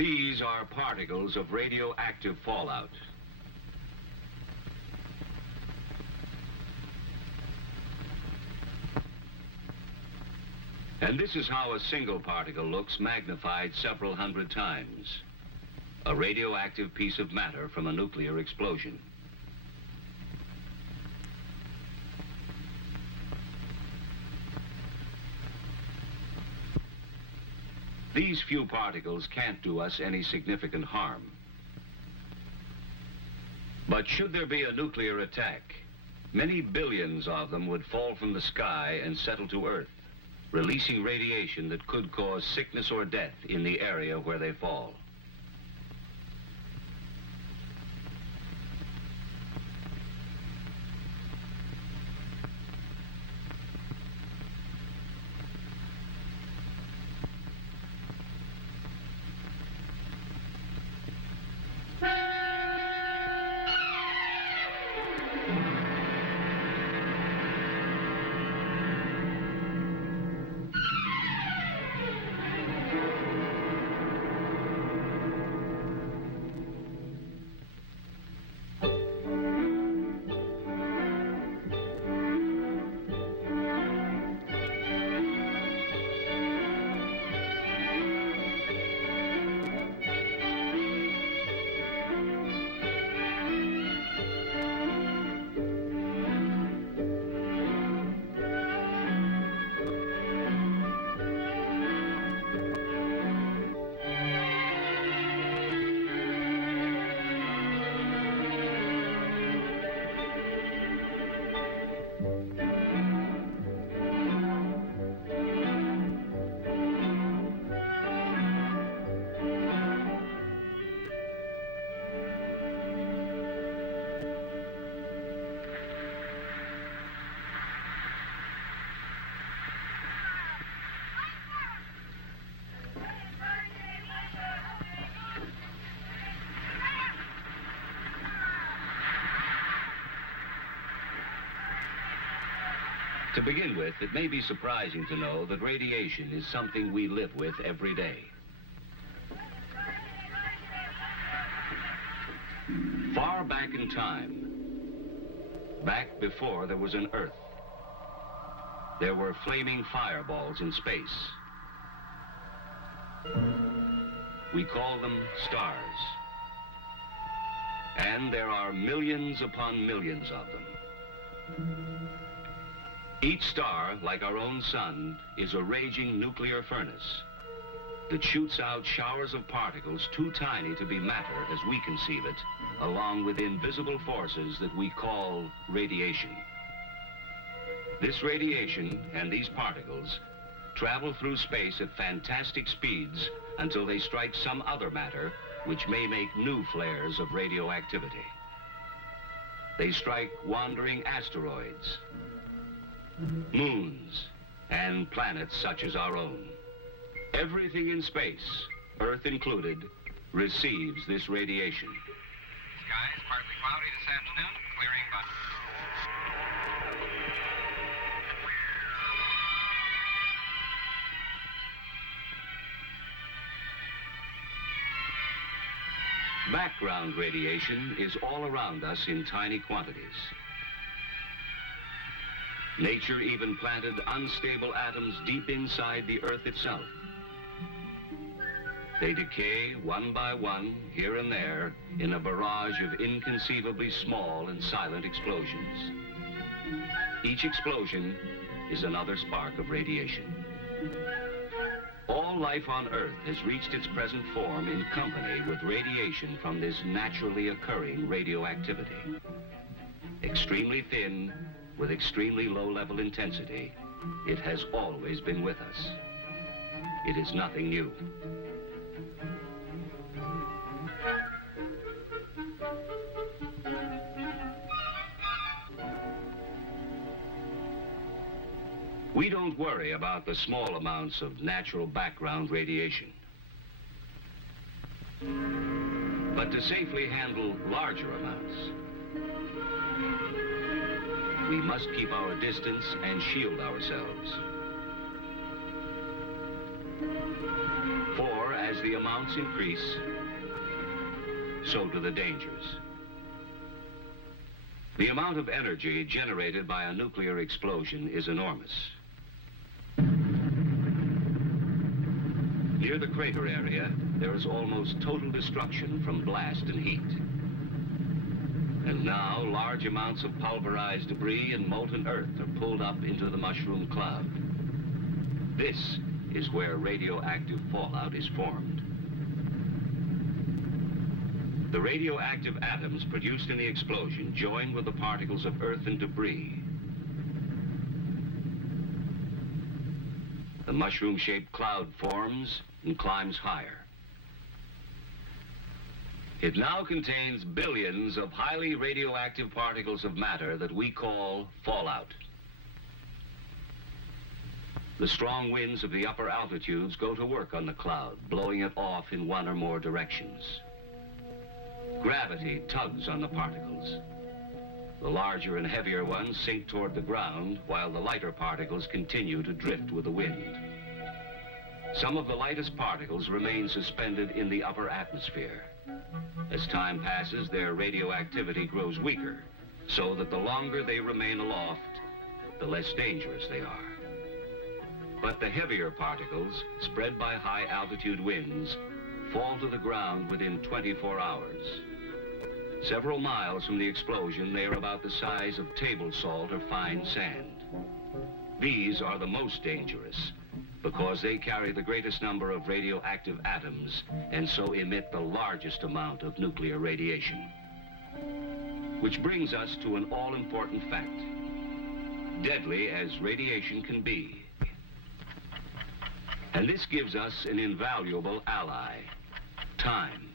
These are particles of radioactive fallout. And this is how a single particle looks magnified several hundred times. A radioactive piece of matter from a nuclear explosion. These few particles can't do us any significant harm. But should there be a nuclear attack, many billions of them would fall from the sky and settle to Earth, releasing radiation that could cause sickness or death in the area where they fall. To begin with, it may be surprising to know that radiation is something we live with every day. Far back in time, back before there was an Earth, there were flaming fireballs in space. We call them stars. And there are millions upon millions of them. Each star, like our own sun, is a raging nuclear furnace that shoots out showers of particles too tiny to be matter as we conceive it, along with invisible forces that we call radiation. This radiation and these particles travel through space at fantastic speeds until they strike some other matter which may make new flares of radioactivity. They strike wandering asteroids, moons, and planets such as our own. Everything in space, Earth included, receives this radiation. Skies partly cloudy this afternoon, clearing but... Background radiation is all around us in tiny quantities. Nature even planted unstable atoms deep inside the Earth itself. They decay one by one, here and there, in a barrage of inconceivably small and silent explosions. Each explosion is another spark of radiation. All life on Earth has reached its present form in company with radiation from this naturally occurring radioactivity. Extremely thin, with extremely low-level intensity, it has always been with us. It is nothing new. We don't worry about the small amounts of natural background radiation. But to safely handle larger amounts, we must keep our distance and shield ourselves. For as as the amounts increase, so do the dangers. The amount of energy generated by a nuclear explosion is enormous. Near the crater area, there is almost total destruction from blast and heat. And now, large amounts of pulverized debris and molten earth are pulled up into the mushroom cloud. This is where radioactive fallout is formed. The radioactive atoms produced in the explosion join with the particles of earth and debris. The mushroom-shaped cloud forms and climbs higher. It now contains billions of highly radioactive particles of matter that we call fallout. The strong winds of the upper altitudes go to work on the cloud, blowing it off in one or more directions. Gravity tugs on the particles. The larger and heavier ones sink toward the ground, while the lighter particles continue to drift with the wind. Some of the lightest particles remain suspended in the upper atmosphere. As time passes, their radioactivity grows weaker, so that the longer they remain aloft, the less dangerous they are. But the heavier particles, spread by high-altitude winds, fall to the ground within 24 hours. Several miles from the explosion, they are about the size of table salt or fine sand. These are the most dangerous, because they carry the greatest number of radioactive atoms and so emit the largest amount of nuclear radiation. Which brings us to an all-important fact. Deadly as radiation can be. And this gives us an invaluable ally: time.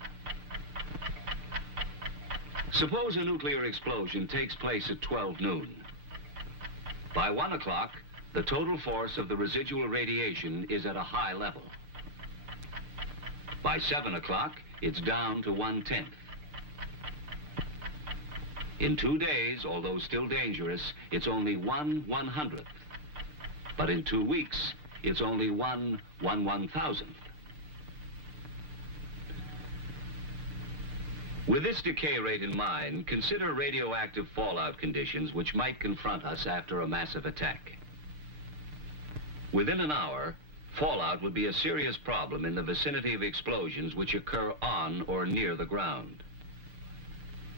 Suppose a nuclear explosion takes place at 12 noon. By 1 o'clock, the total force of the residual radiation is at a high level. By 7 o'clock, it's down to 1/10. In 2 days, although still dangerous, it's only 1/100th. But in 2 weeks, it's only 1/1,000th. With this decay rate in mind, consider radioactive fallout conditions which might confront us after a massive attack. Within an hour, fallout would be a serious problem in the vicinity of explosions which occur on or near the ground.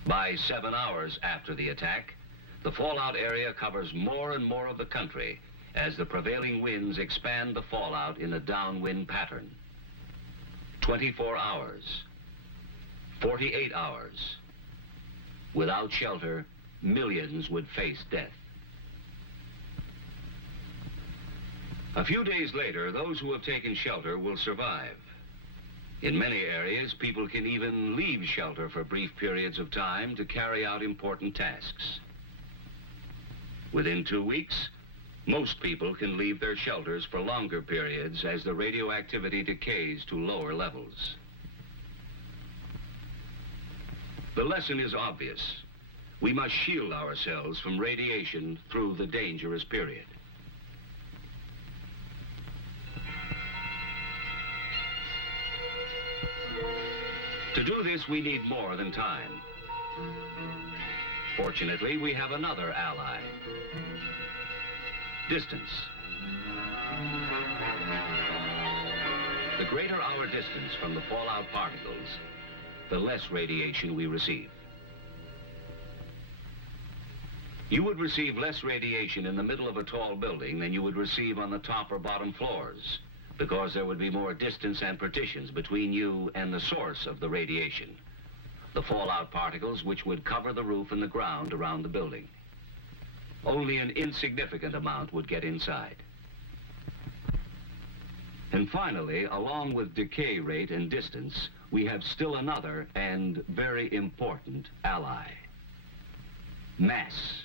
By 7 hours after the attack, the fallout area covers more and more of the country as the prevailing winds expand the fallout in a downwind pattern. 24 hours. 48 hours. Without shelter, millions would face death. A few days later, those who have taken shelter will survive. In many areas, people can even leave shelter for brief periods of time to carry out important tasks. Within 2 weeks, most people can leave their shelters for longer periods as the radioactivity decays to lower levels. The lesson is obvious. We must shield ourselves from radiation through the dangerous period. To do this, we need more than time. Fortunately, we have another ally: distance. The greater our distance from the fallout particles, the less radiation we receive. You would receive less radiation in the middle of a tall building than you would receive on the top or bottom floors, because there would be more distance and partitions between you and the source of the radiation, the fallout particles which would cover the roof and the ground around the building. Only an insignificant amount would get inside. And finally, along with decay rate and distance, we have still another and very important ally: mass.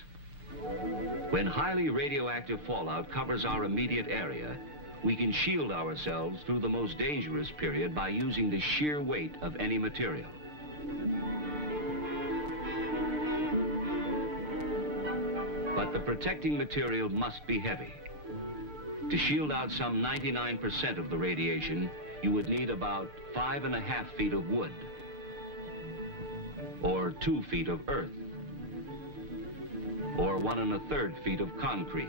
When highly radioactive fallout covers our immediate area, we can shield ourselves through the most dangerous period by using the sheer weight of any material. But the protecting material must be heavy. To shield out some 99% of the radiation, you would need about 5.5 feet of wood, or 2 feet of earth, or 1 1/3 feet of concrete,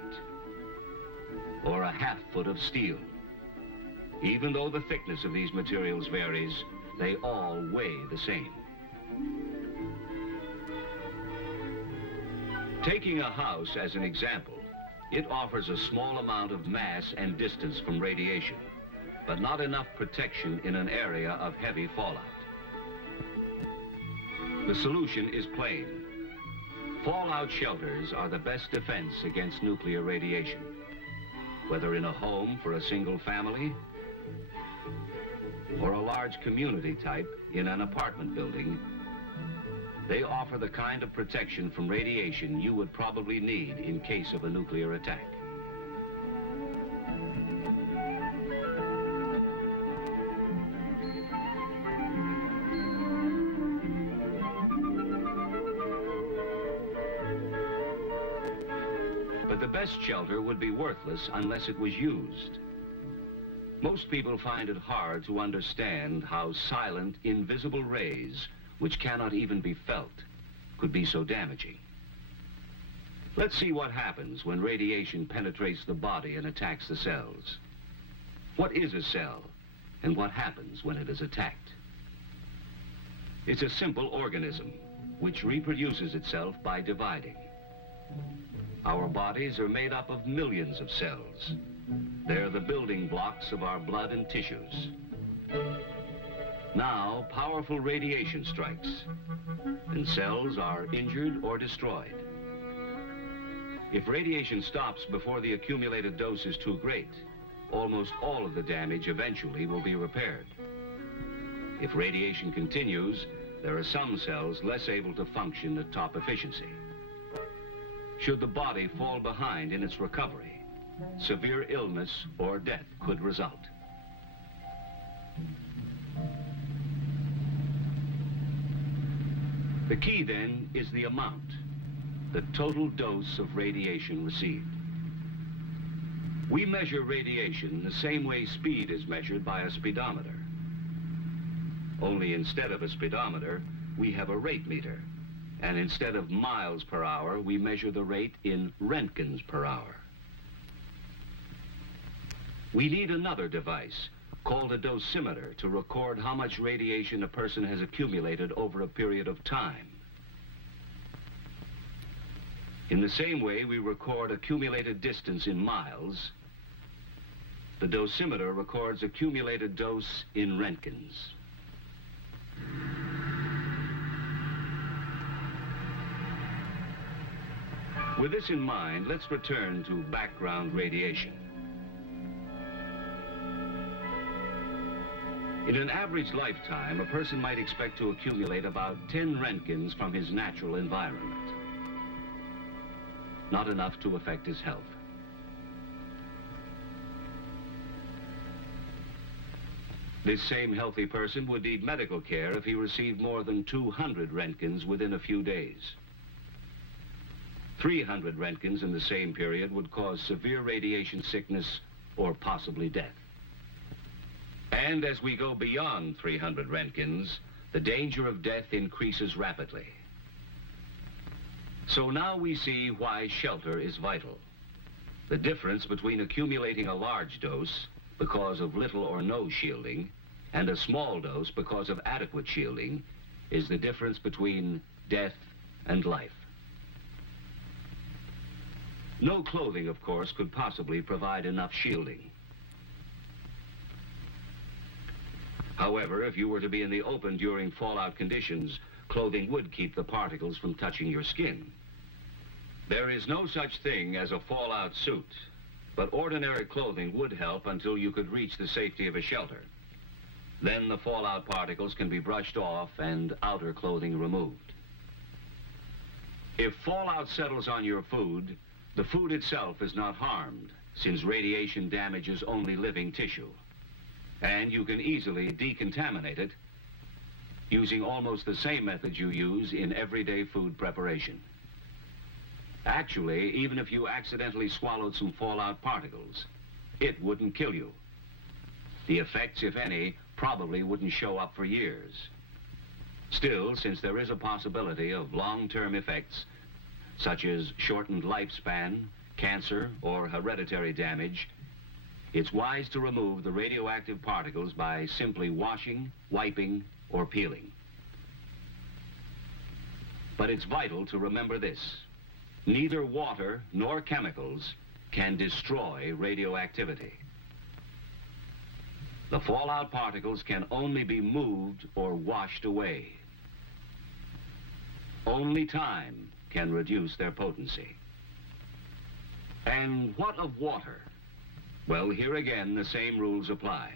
or 1/2 foot of steel. Even though the thickness of these materials varies, they all weigh the same. Taking a house as an example, it offers a small amount of mass and distance from radiation, but not enough protection in an area of heavy fallout. The solution is plain. Fallout shelters are the best defense against nuclear radiation. Whether in a home for a single family, or a large community type in an apartment building, they offer the kind of protection from radiation you would probably need in case of a nuclear attack. But the best shelter would be worthless unless it was used. Most people find it hard to understand how silent, invisible rays, which cannot even be felt, could be so damaging. Let's see what happens when radiation penetrates the body and attacks the cells. What is a cell, and what happens when it is attacked? It's a simple organism, which reproduces itself by dividing. Our bodies are made up of millions of cells. They're the building blocks of our blood and tissues. Now, powerful radiation strikes, and cells are injured or destroyed. If radiation stops before the accumulated dose is too great, almost all of the damage eventually will be repaired. If radiation continues, there are some cells less able to function at top efficiency. Should the body fall behind in its recovery, severe illness or death could result. The key then is the amount, the total dose of radiation received. We measure radiation the same way speed is measured by a speedometer. Only instead of a speedometer, we have a rate meter. And instead of miles per hour, we measure the rate in Roentgens per hour. We need another device called a dosimeter to record how much radiation a person has accumulated over a period of time. In the same way we record accumulated distance in miles, the dosimeter records accumulated dose in Roentgens. With this in mind, let's return to background radiation. In an average lifetime, a person might expect to accumulate about 10 Roentgens from his natural environment. Not enough to affect his health. This same healthy person would need medical care if he received more than 200 Roentgens within a few days. 300 Roentgens in the same period would cause severe radiation sickness or possibly death. And as we go beyond 300 Roentgens, the danger of death increases rapidly. So now we see why shelter is vital. The difference between accumulating a large dose because of little or no shielding and a small dose because of adequate shielding is the difference between death and life. No clothing, of course, could possibly provide enough shielding. However, if you were to be in the open during fallout conditions, clothing would keep the particles from touching your skin. There is no such thing as a fallout suit, but ordinary clothing would help until you could reach the safety of a shelter. Then the fallout particles can be brushed off and outer clothing removed. If fallout settles on your food, the food itself is not harmed, since radiation damages only living tissue. And you can easily decontaminate it using almost the same methods you use in everyday food preparation. Actually, even if you accidentally swallowed some fallout particles, it wouldn't kill you. The effects, if any, probably wouldn't show up for years. Still, since there is a possibility of long-term effects, such as shortened lifespan, cancer, or hereditary damage, it's wise to remove the radioactive particles by simply washing, wiping, or peeling. But it's vital to remember this: neither water nor chemicals can destroy radioactivity. The fallout particles can only be moved or washed away. Only time can reduce their potency. And what of water? Well, here again, the same rules apply.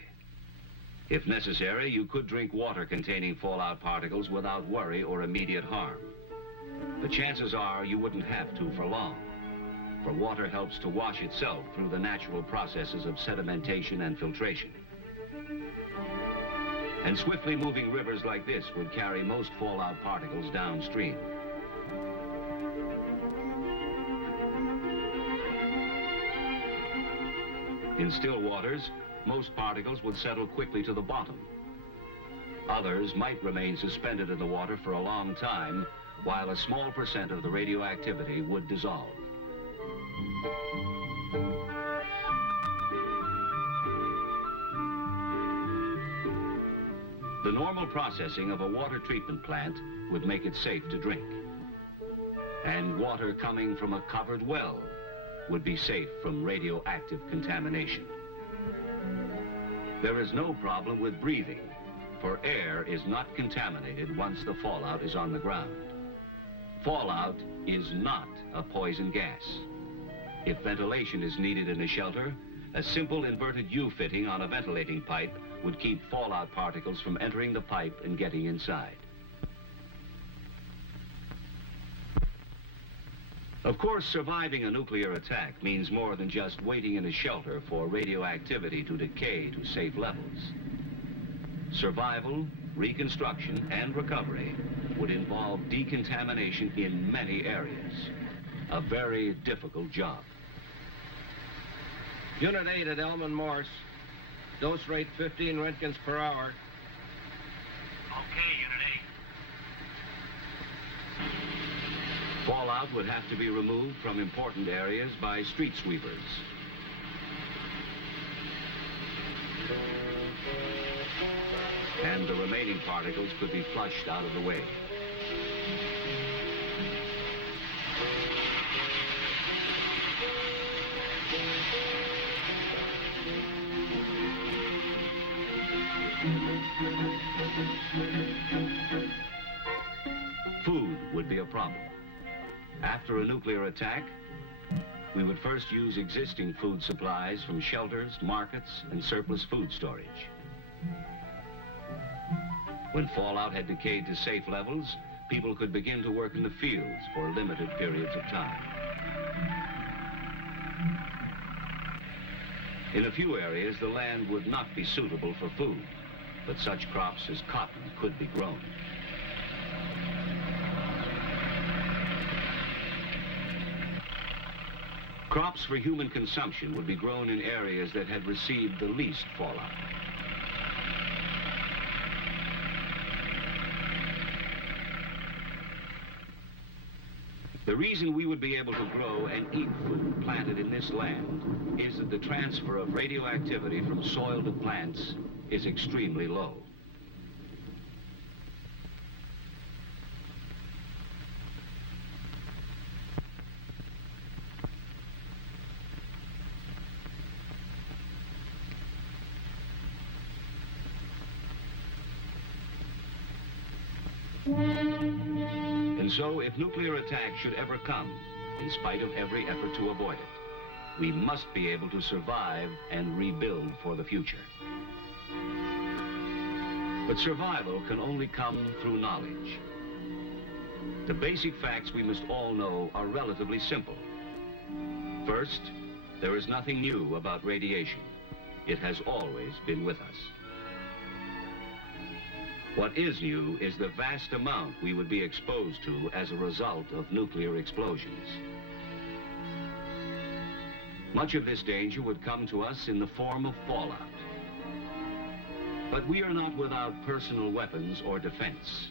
If necessary, you could drink water containing fallout particles without worry or immediate harm. But chances are you wouldn't have to for long, for water helps to wash itself through the natural processes of sedimentation and filtration. And swiftly moving rivers like this would carry most fallout particles downstream. In still waters, most particles would settle quickly to the bottom. Others might remain suspended in the water for a long time, while a small percent of the radioactivity would dissolve. The normal processing of a water treatment plant would make it safe to drink. And water coming from a covered well would be safe from radioactive contamination. There is no problem with breathing, for air is not contaminated once the fallout is on the ground. Fallout is not a poison gas. If ventilation is needed in a shelter, a simple inverted U-fitting on a ventilating pipe would keep fallout particles from entering the pipe and getting inside. Of course, surviving a nuclear attack means more than just waiting in a shelter for radioactivity to decay to safe levels. Survival, reconstruction, and recovery would involve decontamination in many areas. A very difficult job. Unit 8 at Elman Morse. Dose rate 15 Roentgens per hour. Okay, Unit 8. Fallout would have to be removed from important areas by street sweepers. And the remaining particles could be flushed out of the way. Food would be a problem. After a nuclear attack, we would first use existing food supplies from shelters, markets, and surplus food storage. When fallout had decayed to safe levels, people could begin to work in the fields for limited periods of time. In a few areas, the land would not be suitable for food, but such crops as cotton could be grown. Crops for human consumption would be grown in areas that had received the least fallout. The reason we would be able to grow and eat food planted in this land is that the transfer of radioactivity from soil to plants is extremely low. And so, if nuclear attack should ever come, in spite of every effort to avoid it, we must be able to survive and rebuild for the future. But survival can only come through knowledge. The basic facts we must all know are relatively simple. First, there is nothing new about radiation. It has always been with us. What is new is the vast amount we would be exposed to as a result of nuclear explosions. Much of this danger would come to us in the form of fallout. But we are not without personal weapons or defense.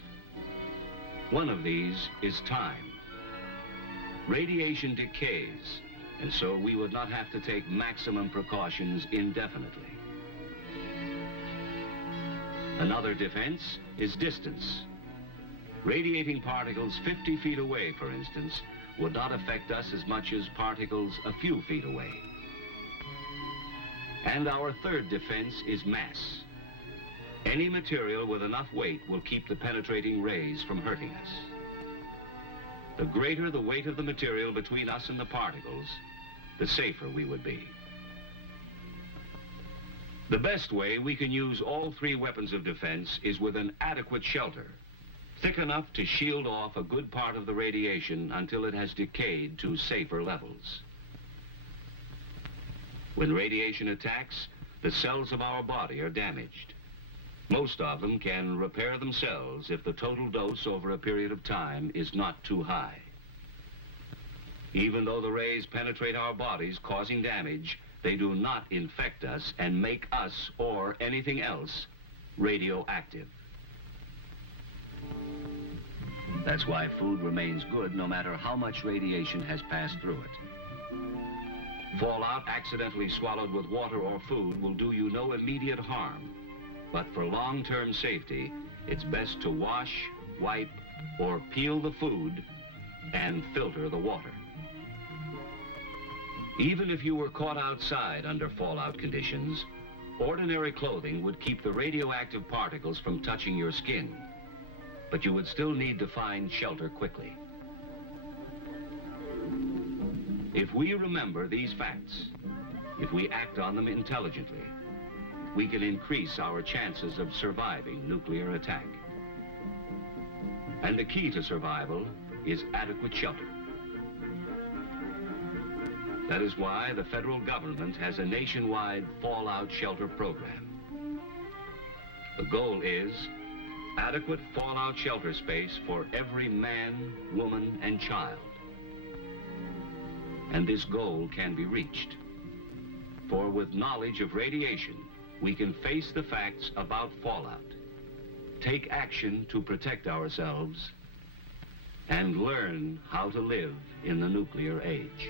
One of these is time. Radiation decays, and so we would not have to take maximum precautions indefinitely. Another defense is distance. Radiating particles 50 feet away, for instance, would not affect us as much as particles a few feet away. And our third defense is mass. Any material with enough weight will keep the penetrating rays from hurting us. The greater the weight of the material between us and the particles, the safer we would be. The best way we can use all three weapons of defense is with an adequate shelter, thick enough to shield off a good part of the radiation until it has decayed to safer levels. When radiation attacks, the cells of our body are damaged. Most of them can repair themselves if the total dose over a period of time is not too high. Even though the rays penetrate our bodies, causing damage, they do not infect us and make us, or anything else, radioactive. That's why food remains good no matter how much radiation has passed through it. Fallout accidentally swallowed with water or food will do you no immediate harm. But for long-term safety, it's best to wash, wipe, or peel the food and filter the water. Even if you were caught outside under fallout conditions, ordinary clothing would keep the radioactive particles from touching your skin, but you would still need to find shelter quickly. If we remember these facts, if we act on them intelligently, we can increase our chances of surviving nuclear attack. And the key to survival is adequate shelter. That is why the federal government has a nationwide fallout shelter program. The goal is adequate fallout shelter space for every man, woman, and child. And this goal can be reached. For with knowledge of radiation, we can face the facts about fallout, take action to protect ourselves, and learn how to live in the nuclear age.